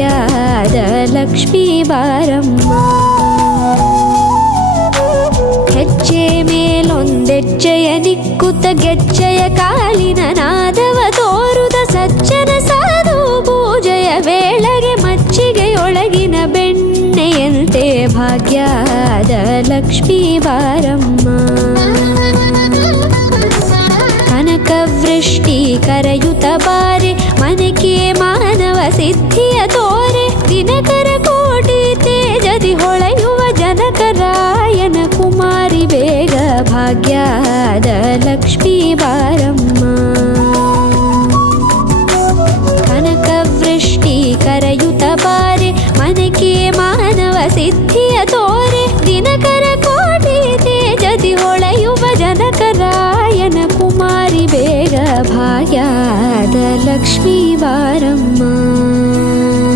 ಭಾಗ್ಯದ ಲಕ್ಷ್ಮೀ ಬಾರಮ್ಮ. ಹೆಜ್ಜೆ ಮೇಲೊಂದೆಜ್ಜೆಯ ನಿಕ್ಕುತ್ತ ಗೆಜ್ಜೆಯ ಕಾಲಿನ ನಾದವ ತೋರುದ ಸಜ್ಜನ ಸಾಧು ಪೂಜೆಯ ವೇಳೆಗೆ ಮಚ್ಚಿಗೆಯೊಳಗಿನ ಬೆಣ್ಣೆಯಂತೆ ಭಾಗ್ಯದ ಲಕ್ಷ್ಮೀ ಬಾರಮ್ಮ. ಕನಕವೃಷ್ಟಿ ಕರೆಯುತ ಬಾರೆ ಮನಕೆ ಮಾನವ ಸಿದ್ಧಿಯ ತೋರೆ ದಿನಕರ ಕೋಟಿ ತೇಜದಿ ಹೊಳೆಯುವ ಜನಕರಾಯನ ಕುಮಾರಿ ಬೇಗ ಭಾಗ್ಯದ ಲಕ್ಷ್ಮೀ ಬಾರಮ್ಮ. ಕನಕವೃಷ್ಟಿ ಕರೆಯುತ ಬಾರೆ ಮನಕೆ ಮಾನವ ಸಿದ್ಧಿಯ ತೋರೆ ದಿನಕರ ಕೋಟಿ ತೇಜದಿ ಹೊಳೆಯುವ ಜನಕರಾಯನ ಕುಮಾರಿ ಬೇಗ ಭಾಗ್ಯದ ಲಕ್ಷ್ಮೀ ಬಾರಮ್ಮ.